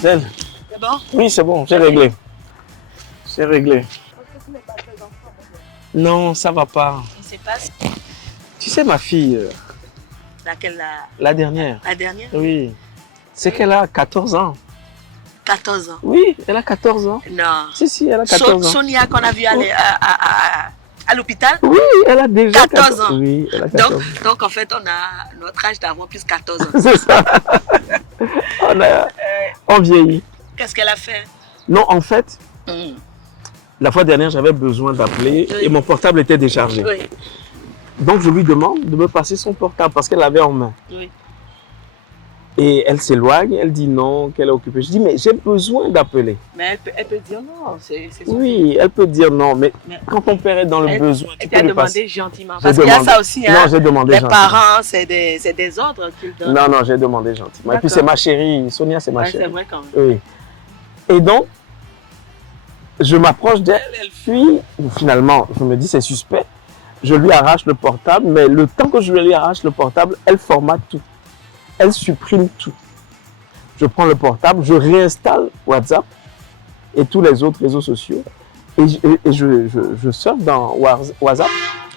Zèle. C'est bon? Oui, c'est bon, j'ai réglé. C'est réglé. Non, ça va pas. Qu'est-ce qui se passe? Tu sais, ma fille, Laquelle la dernière, la dernière? oui, c'est qu'elle a 14 ans. 14 ans. Oui, elle a 14 ans. Non. Si, elle a 14 ans. Sonia qu'on a vu aller à l'hôpital? Oui, elle a déjà 14 ans. Oui, elle a 14 ans. Donc, en fait, on a notre âge d'avant plus 14 ans. C'est ça. On vieillit. Qu'est-ce qu'elle a fait? Non, en fait, la fois dernière, j'avais besoin d'appeler et mon portable était déchargé. Oui. Donc, je lui demande de me passer son portable parce qu'elle l'avait en main. Oui. Et elle s'éloigne, elle dit non, qu'elle est occupée. Je dis, mais j'ai besoin d'appeler. Mais elle peut dire non. C'est Oui, elle peut dire non, mais quand ton père est dans le besoin, tu elle peux t'a lui demandé passer. gentiment. Parce qu'il y a ça aussi. Hein. Non, j'ai demandé les gentiment. Parents, c'est des ordres qu'ils donnent. Non, j'ai demandé gentiment. Et puis c'est ma chérie, Sonia, c'est ma chérie. C'est vrai quand même. Oui. Et donc, je m'approche d'elle, elle fuit. Finalement, je me dis, c'est suspect. Je lui arrache le portable, mais le temps que je lui arrache le portable, elle formate tout. Elle supprime tout. Je prends le portable, je réinstalle WhatsApp et tous les autres réseaux sociaux. Et je surfe dans WhatsApp.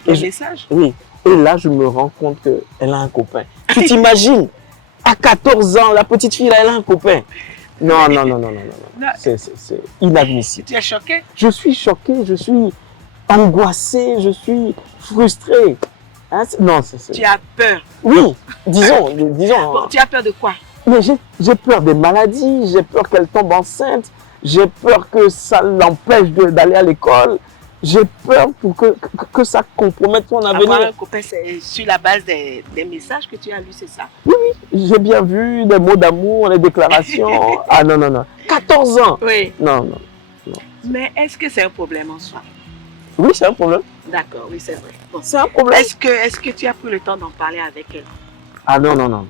Les messages? Oui. Et là, je me rends compte qu'elle a un copain. Tu t'imagines? À 14 ans, la petite fille, là, elle a un copain. Non. C'est inadmissible. Tu es choqué? Je suis choqué, je suis angoissé, je suis frustré. Hein, non, Tu as peur? Oui, disons. Bon, tu as peur de quoi? Mais j'ai peur des maladies, j'ai peur qu'elle tombe enceinte, j'ai peur que ça l'empêche d'aller à l'école, j'ai peur pour que ça compromette son avenir. Avoir un copain, c'est sur la base des messages que tu as lus, c'est ça? Oui, j'ai bien vu des mots d'amour, les déclarations. Ah non. 14 ans. Oui. Non. Mais est-ce que c'est un problème en soi? Oui, c'est un problème. D'accord, oui, c'est vrai. Bon. C'est un problème. Est-ce que tu as pris le temps d'en parler avec elle? Ah non.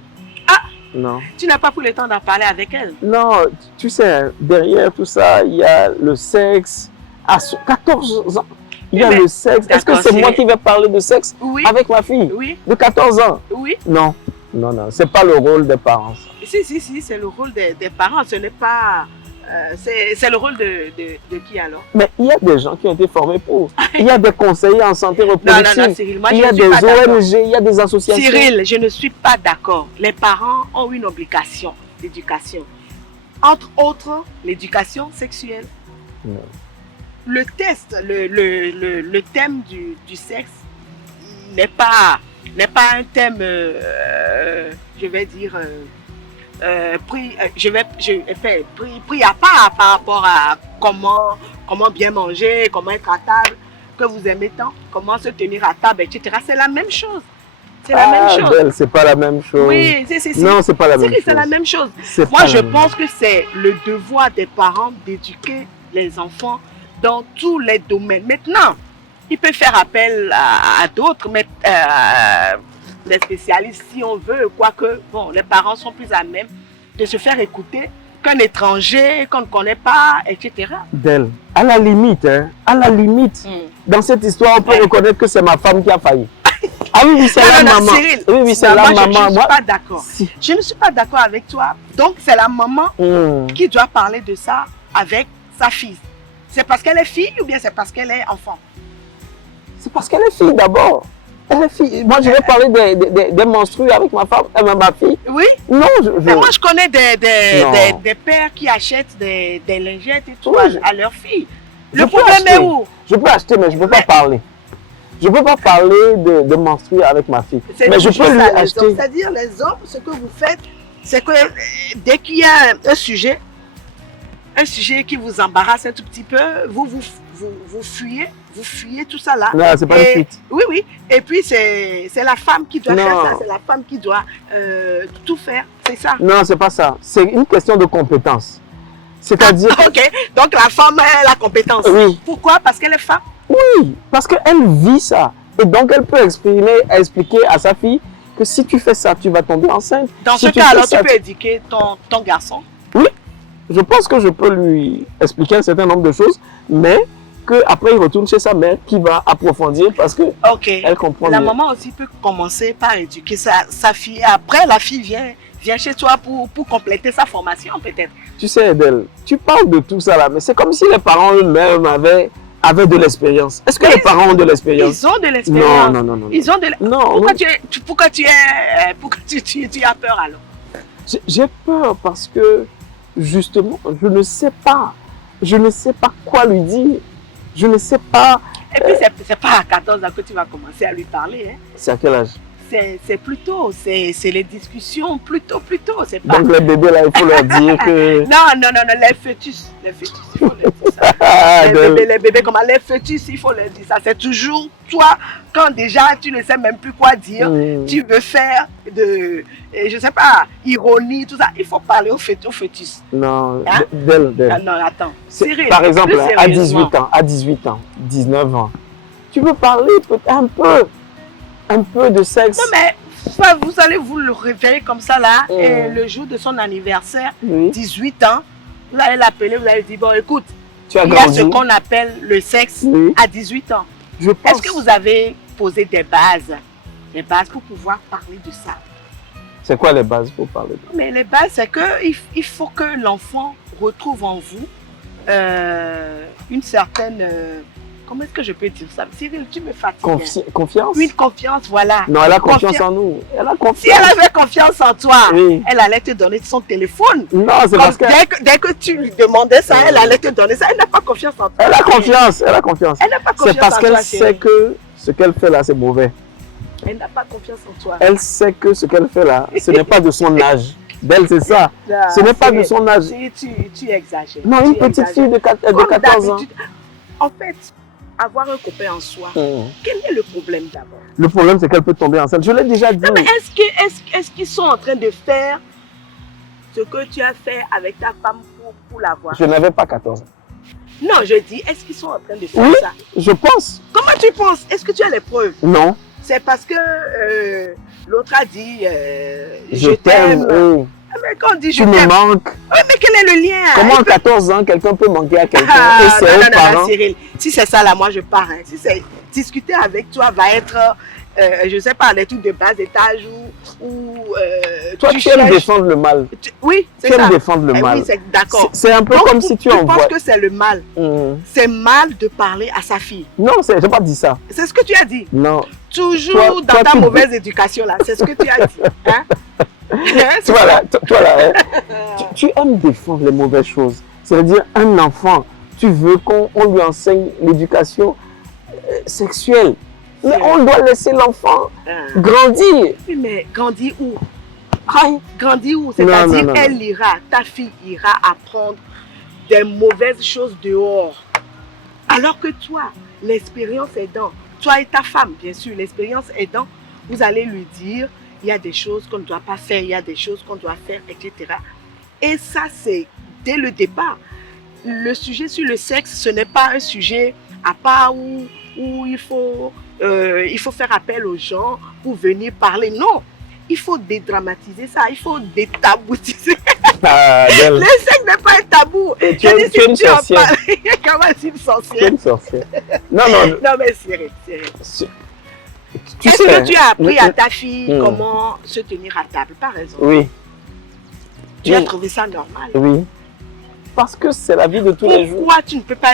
Ah! Non. Tu n'as pas pris le temps d'en parler avec elle? Non, tu sais, derrière tout ça, il y a le sexe. À 14 ans, il y a le sexe. Est-ce que c'est moi qui vais parler de sexe avec ma fille de 14 ans? Oui. Non, c'est pas le rôle des parents. Si, c'est le rôle des parents. Ce n'est pas... c'est le rôle de qui alors? Mais il y a des gens qui ont été formés pour. Il y a des conseillers en santé reproductive. Non, Cyril, moi, il y a des ONG, il y a des associations. Cyril, je ne suis pas d'accord. Les parents ont une obligation d'éducation. Entre autres, l'éducation sexuelle. Non. Le test, le thème du sexe n'est pas un thème, je vais dire... pris à part par rapport à comment bien manger, comment être à table, que vous aimez tant, comment se tenir à table, etc. C'est la même chose. C'est la même chose. C'est pas la même chose. Oui, non, c'est pas la même chose. C'est la même chose. Moi, je pense que c'est le devoir des parents d'éduquer les enfants dans tous les domaines. Maintenant, ils peuvent faire appel à d'autres, mais les spécialistes, si on veut, quoique, bon, les parents sont plus à même de se faire écouter qu'un étranger qu'on ne connaît pas, etc. À la limite, dans cette histoire, on peut reconnaître que c'est ma femme qui a failli. Ah oui, c'est la maman. Cyril, oui, c'est la maman. Je ne suis pas d'accord. Je ne suis pas d'accord avec toi. Donc, c'est la maman qui doit parler de ça avec sa fille. C'est parce qu'elle est fille ou bien c'est parce qu'elle est enfant? C'est parce qu'elle est fille d'abord. Elle est fille. Moi, je vais parler des menstrues avec ma femme, ma fille. Oui. Non, mais moi, je connais des pères qui achètent des lingettes et tout à leurs filles. Le problème est où? Je peux acheter, mais je ne peux pas parler. Je ne peux pas parler de menstrues avec ma fille. Mais je peux lui acheter. C'est-à-dire, les hommes, ce que vous faites, c'est que dès qu'il y a un sujet qui vous embarrasse un tout petit peu, vous fuyez tout ça là. Non, c'est pas une fuite. Oui. Et puis c'est la femme qui doit faire ça, c'est la femme qui doit tout faire, c'est ça. Non, c'est pas ça. C'est une question de compétence. C'est-à-dire. Ok, donc la femme a la compétence. Oui. Pourquoi? Parce qu'elle est femme? Oui, parce qu'elle vit ça. Et donc elle peut expliquer à sa fille que si tu fais ça, tu vas tomber enceinte. Dans ce cas, alors tu peux éduquer ton garçon? Oui, je pense que je peux lui expliquer un certain nombre de choses, mais qu'après il retourne chez sa mère qui va approfondir parce que elle comprend la mieux. maman aussi peut commencer par éduquer sa fille. Après, la fille vient chez toi pour compléter sa formation peut-être. tu sais, Adèle, tu parles de tout ça là, mais c'est comme si les parents eux-mêmes avaient de l'expérience. Est-ce que les parents ont de l'expérience? Ils ont de l'expérience. Non. Ils ont de Non. pourquoi tu as peur alors? J'ai peur parce que, justement, je ne sais pas. Je ne sais pas quoi lui dire. Je ne sais pas. Et puis, c'est pas à 14 ans que tu vas commencer à lui parler. Hein. C'est à quel âge? C'est plutôt, c'est les discussions, plutôt. C'est pas... Donc les bébés là, il faut leur dire que... Non, les fœtus, il faut leur dire ça. Les bébés, comment les fœtus, il faut leur dire ça. C'est toujours toi, quand déjà tu ne sais même plus quoi dire, tu veux faire je sais pas, ironie, tout ça, il faut parler au fœtus. Non, hein? Non, attends. Cyril, par exemple, à 18 ans, 19 ans, tu peux parler un peu de sexe. Non, mais vous allez vous le réveiller comme ça là, et le jour de son anniversaire, 18 ans, vous allez l'appeler, vous allez dire, bon écoute, il y a ce qu'on appelle le sexe à 18 ans. Est-ce que vous avez posé des bases pour pouvoir parler de ça? C'est quoi les bases pour parler de ça? Mais les bases, c'est qu'il faut que l'enfant retrouve en vous une certaine... comment est-ce que je peux dire ça? Cyril, tu me fatigues. Confiance? Une confiance, voilà. Non, elle a confiance en nous. Elle a confiance. Si elle avait confiance en toi, elle allait te donner son téléphone. Non, c'est parce que... Dès que tu lui demandais ça, elle allait te donner ça. Elle n'a pas confiance en toi. Elle a confiance. Elle n'a pas confiance en parce toi, qu'elle sait que ce qu'elle fait là, c'est mauvais. Elle n'a pas confiance en toi. Elle sait que ce qu'elle fait là, ce n'est pas de son âge. D'elle, c'est ça. Ce n'est pas de son âge. Tu exagères. Non, une petite fille de 14 ans. En fait, avoir un copain en soi, quel est le problème d'abord? Le problème, c'est qu'elle peut tomber enceinte. Je l'ai déjà dit. Non, mais est-ce qu'ils sont en train de faire ce que tu as fait avec ta femme pour l'avoir? Je n'avais pas 14 ans. Non, je dis, est-ce qu'ils sont en train de faire ça? Je pense. Comment tu penses? Est-ce que tu as les preuves? Non. C'est parce que l'autre a dit je t'aime. Mais quand on dit tu me manques. Oui, mais quel est le lien? Comment à 14 ans, quelqu'un peut manquer à quelqu'un et c'est aux parents? Cyril, si c'est ça là, moi je pars. Hein. Si c'est discuter avec toi va être, je sais pas, les trucs de bas étage ou toi, tu aimes défendre le mal. Oui, c'est ça. Tu aimes défendre le mal. Oui, d'accord. C'est un peu donc, comme si tu envoies. Je pense que c'est le mal. C'est mal de parler à sa fille. Non, je n'ai pas dit ça. C'est ce que tu as dit. Non. Toujours dans ta mauvaise éducation là, c'est ce que tu as dit. Hein? Toi là, tu aimes défendre les mauvaises choses. C'est-à-dire, un enfant, tu veux qu'on lui enseigne l'éducation sexuelle. Mais on doit laisser l'enfant grandir. Oui, mais grandir où? Grandir où? C'est-à-dire, ta fille ira apprendre des mauvaises choses dehors. Alors que toi, l'expérience aidant, toi et ta femme, bien sûr, l'expérience aidant, vous allez lui dire, il y a des choses qu'on ne doit pas faire, il y a des choses qu'on doit faire, etc. Et ça, c'est dès le départ. Le sujet sur le sexe, ce n'est pas un sujet à part où il faut faire appel aux gens pour venir parler. Non, il faut dédramatiser ça, il faut détaboutiser. Le sexe n'est pas un tabou. Et tu es une sorcière. Comment c'est une sorcière? Tu es une sorcière. Non, mais Cyril. Est-ce que tu as appris à ta fille comment se tenir à table, par exemple? Oui. Tu as trouvé ça normal? Oui. Parce que c'est la vie de tous les jours. Pourquoi tu ne peux pas,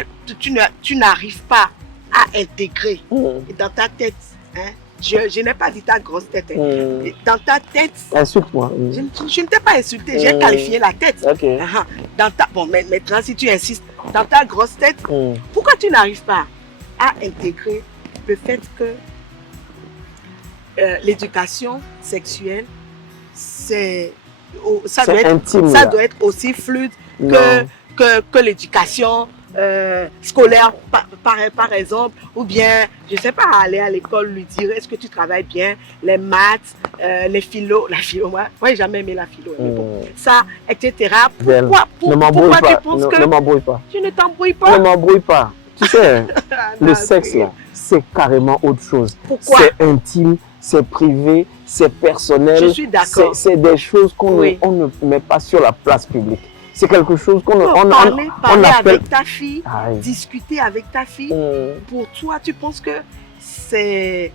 tu n'arrives pas à intégrer dans ta tête, hein? Je n'ai pas dit ta grosse tête. Hein. Dans ta tête. Insulte-moi. Je ne t'ai pas insulté, j'ai qualifié la tête. Okay. Bon, maintenant, si tu insistes, dans ta grosse tête, pourquoi tu n'arrives pas à intégrer le fait que l'éducation sexuelle, ça doit être aussi fluide que l'éducation scolaire, par exemple, ou bien, je ne sais pas, aller à l'école, lui dire, est-ce que tu travailles bien, les maths, les philo, moi, j'ai jamais aimé la philo, mais bon, ça, etc. Pourquoi tu penses que... Ne m'embrouille pas. Tu ne t'embrouilles pas? Ne m'embrouille pas. Tu sais, le sexe, là, c'est carrément autre chose. Pourquoi? C'est intime, c'est privé, c'est personnel. Je suis d'accord. C'est des choses qu'on ne met pas sur la place publique. C'est quelque chose qu'on parler appelle... avec ta fille, discuter avec ta fille. Pour toi, tu penses que c'est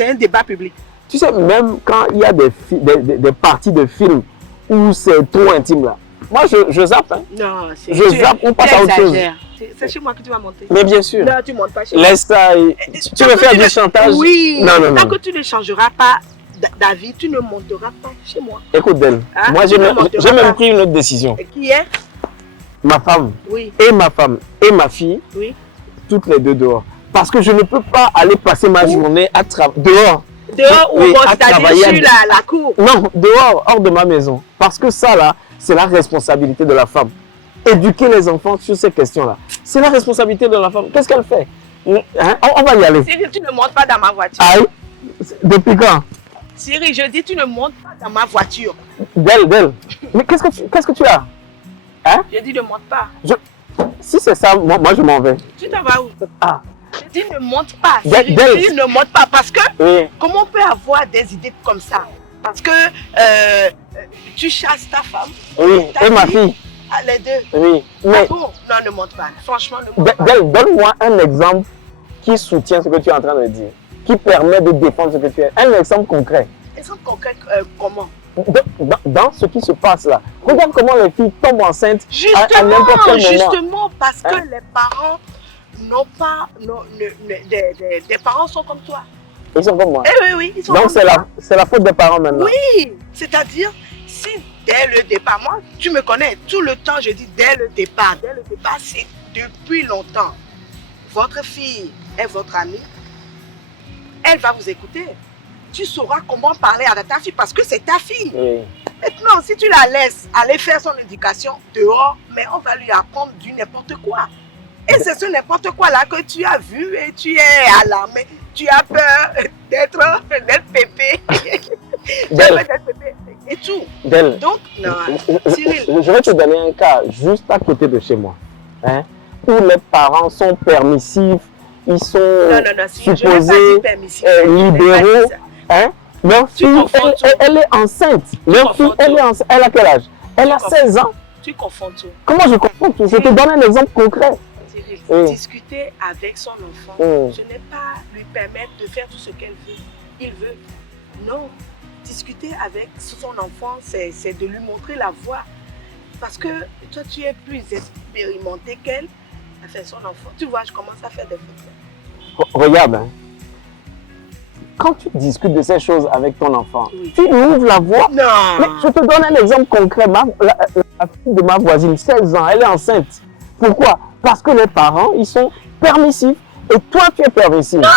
un débat public? Tu sais, même quand il y a des parties de films où c'est trop intime là, Moi, je zappe. Hein. Non, c'est... Je zappe, on passe à autre chose. C'est chez moi que tu vas monter. Mais bien sûr. Non, tu ne montes pas chez moi. Laisse ça. Tu veux faire du chantage? Oui. Non. Tant que tu ne changeras pas d'avis, tu ne monteras pas chez moi. Écoute, Del, Hein? moi, j'ai même pris une autre décision. Et qui est? Ma femme. Oui. Et ma femme et ma fille. Oui. Toutes les deux dehors. Parce que je ne peux pas aller passer ma journée à dehors. Dehors ou oui, c'est-à-dire sur la cour? Non, dehors, hors de ma maison. Parce que ça, là, c'est la responsabilité de la femme. Éduquer les enfants sur ces questions-là. C'est la responsabilité de la femme. Qu'est-ce qu'elle fait? Hein? On va y aller. Cyril, tu ne montes pas dans ma voiture. Aïe. Depuis quand? Cyril, je dis tu ne montes pas dans ma voiture. Del. Mais qu'est-ce que tu as? Hein? Je dis ne monte pas. Si c'est ça, moi je m'en vais. Tu t'en vas où? Ah. Je dis ne monte pas. Del. Je dis ne monte pas parce que Oui. comment on peut avoir des idées comme ça? Parce que tu chasses ta femme. Oui, et ma fille. Ah, les deux. Oui. Mais Ah bon? Non, ne monte pas. Franchement, ne monte pas. Del, donne-moi un exemple qui soutient ce que tu es en train de dire, qui permet de défendre ce que tu es. Un exemple concret. Exemple concret, comment? Dans ce qui se passe là. Regarde comment les filles tombent enceintes à n'importe quel moment. Justement, parce que les parents n'ont pas... des parents sont comme toi. Ils sont comme moi. Oui, ils sont donc comme toi. c'est la faute des parents maintenant. Oui, c'est-à-dire, si dès le départ, moi, tu me connais, tout le temps je dis dès le départ, c'est depuis longtemps. Votre fille est votre amie, elle va vous écouter. Tu sauras comment parler à ta fille parce que c'est ta fille. Oui. Maintenant, si tu la laisses aller faire son éducation dehors, mais on va lui apprendre du n'importe quoi. Et c'est ce n'importe quoi là que tu as vu et tu es alarmé. Tu as peur d'être pépé. Et tout. Del, donc, non, Cyril. Je vais te donner un cas juste à côté de chez moi. Hein, où les parents sont permissifs, ils sont supposés libéraux. Hein? Leur fille, elle est enceinte. Leur fille, elle est enceinte. Elle a quel âge? Elle a 16 ans. Tu confonds tout. Comment je confonds tout? Je te donne un exemple concret. Discuter avec son enfant, ce n'est pas lui permettre de faire tout ce qu'elle veut. Il veut. Non. Discuter avec son enfant, c'est de lui montrer la voie. Parce que toi, tu es plus expérimenté qu'elle à faire son enfant. Tu vois, je commence à faire des fautes. Regarde, hein. Quand tu discutes de ces choses avec ton enfant, tu lui ouvres la voie. Non. Mais je te donne un exemple concret. La fille de ma voisine, 16 ans, elle est enceinte. Pourquoi? Parce que les parents, ils sont permissifs. Et toi, tu es permissif. Non,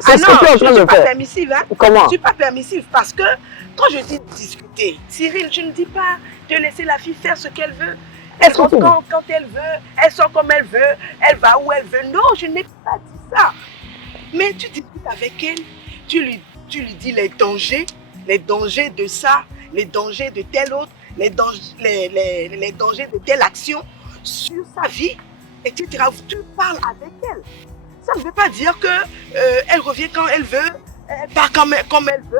c'est ce que tu es en train de faire. Je ne suis pas permissive. Hein? Comment? Je ne suis pas permissive parce que quand je dis discuter, Cyril, je ne dis pas de laisser la fille faire ce qu'elle veut. Quand elle veut, elle sort comme elle veut, elle va où elle veut. Non, je n'ai pas dit ça. Mais tu discutes avec elle, tu lui dis les dangers de ça, les dangers de tel autre, les dangers de telle action sur sa vie, etc. Tu parles avec elle. Ça ne veut pas dire qu'elle revient quand elle veut, elle part comme elle veut,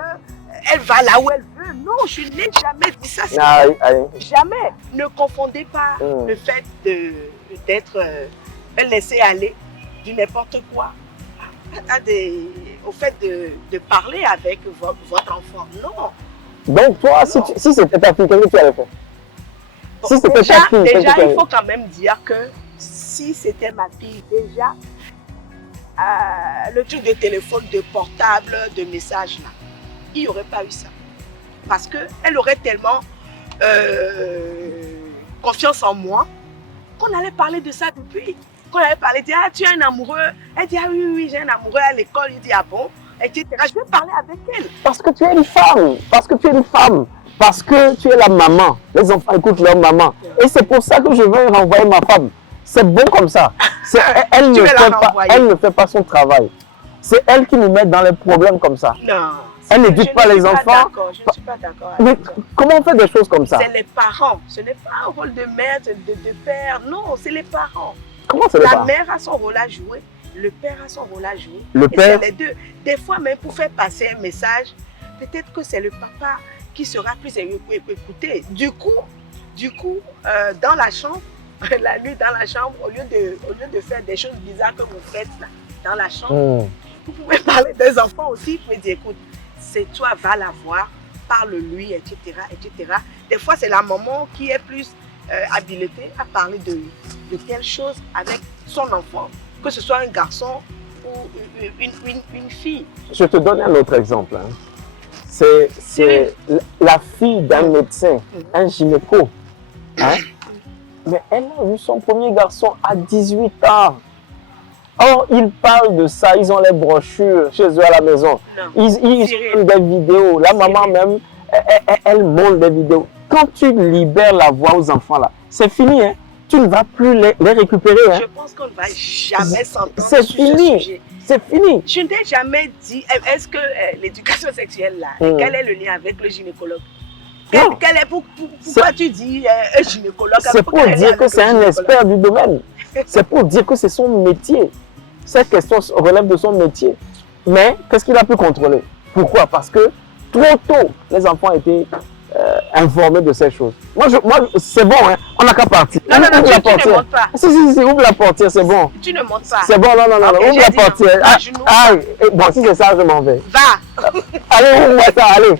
elle va là où elle veut. Non, je n'ai jamais dit ça. Jamais. Ne confondez pas le fait d'être laissé aller du n'importe quoi au fait de parler avec votre enfant. Non. Donc toi, si c'était ta fille, qu'est-ce que tu allais faire? Si c'était ta fille, déjà, il faut quand même dire que si c'était ma fille, déjà, le truc de téléphone, de portable, de message, là, il n'y aurait pas eu ça. Parce qu'elle aurait tellement confiance en moi qu'on allait parler de ça depuis. Qu'on allait parler, dire, ah, tu as un amoureux. Elle dit, ah oui, j'ai un amoureux à l'école. Il dit, ah bon, etc. Je vais parler avec elle. Parce que tu es une femme. Parce que tu es une femme. Parce que tu es la maman. Les enfants écoutent leur maman. Et c'est pour ça que je veux renvoyer ma femme. C'est bon comme ça. Elle ne fait pas son travail. C'est elle qui nous met dans les problèmes comme ça. Non. Elle n'éduque pas les enfants. Je ne suis pas d'accord. Mais comment on fait des choses comme ça? C'est les parents. Ce n'est pas un rôle de mère, de père. Non, c'est les parents. Comment c'est les parents? La mère a son rôle à jouer. Le père a son rôle à jouer. Le père? C'est les deux. Des fois, même pour faire passer un message, peut-être que c'est le papa qui sera plus écouté. Du coup, dans la chambre, la nuit dans la chambre, au lieu de faire des choses bizarres que vous faites là, dans la chambre, vous pouvez parler des enfants aussi. Vous pouvez dire, écoute, c'est toi, va la voir, parle-lui, etc., etc. Des fois, c'est la maman qui est plus habilitée à parler de telles choses avec son enfant, que ce soit un garçon ou une fille. Je te donne un autre exemple. Hein. C'est la fille d'un médecin, un gynéco. Hein? Mais elle a eu son premier garçon à 18 ans. Or, ils parlent de ça, ils ont les brochures chez eux à la maison. Ils font des vidéos. La maman même, elle monte des vidéos. Quand tu libères la voix aux enfants là, c'est fini. Hein? Tu ne vas plus les récupérer. Hein? Je pense qu'on ne va jamais s'entendre. C'est fini. C'est fini. Je ne t'ai jamais dit, est-ce que l'éducation sexuelle là, quel est le lien avec le gynécologue? Pourquoi tu dis un gynécologue? C'est pour dire que c'est un expert du domaine. C'est pour dire que c'est son métier. Cette question relève de son métier. Mais qu'est-ce qu'il a pu contrôler? Pourquoi? Parce que trop tôt, les enfants étaient informés de ces choses. Moi c'est bon, hein? On n'a qu'à partir. Non, tu ne montes pas. Si, ouvre la portière, c'est bon. Tu ne montes pas. C'est bon, non, Okay, ouvre la portière. Non, bon, si c'est ça, je m'en vais. Va. Allez, ouvre-moi ça, allez.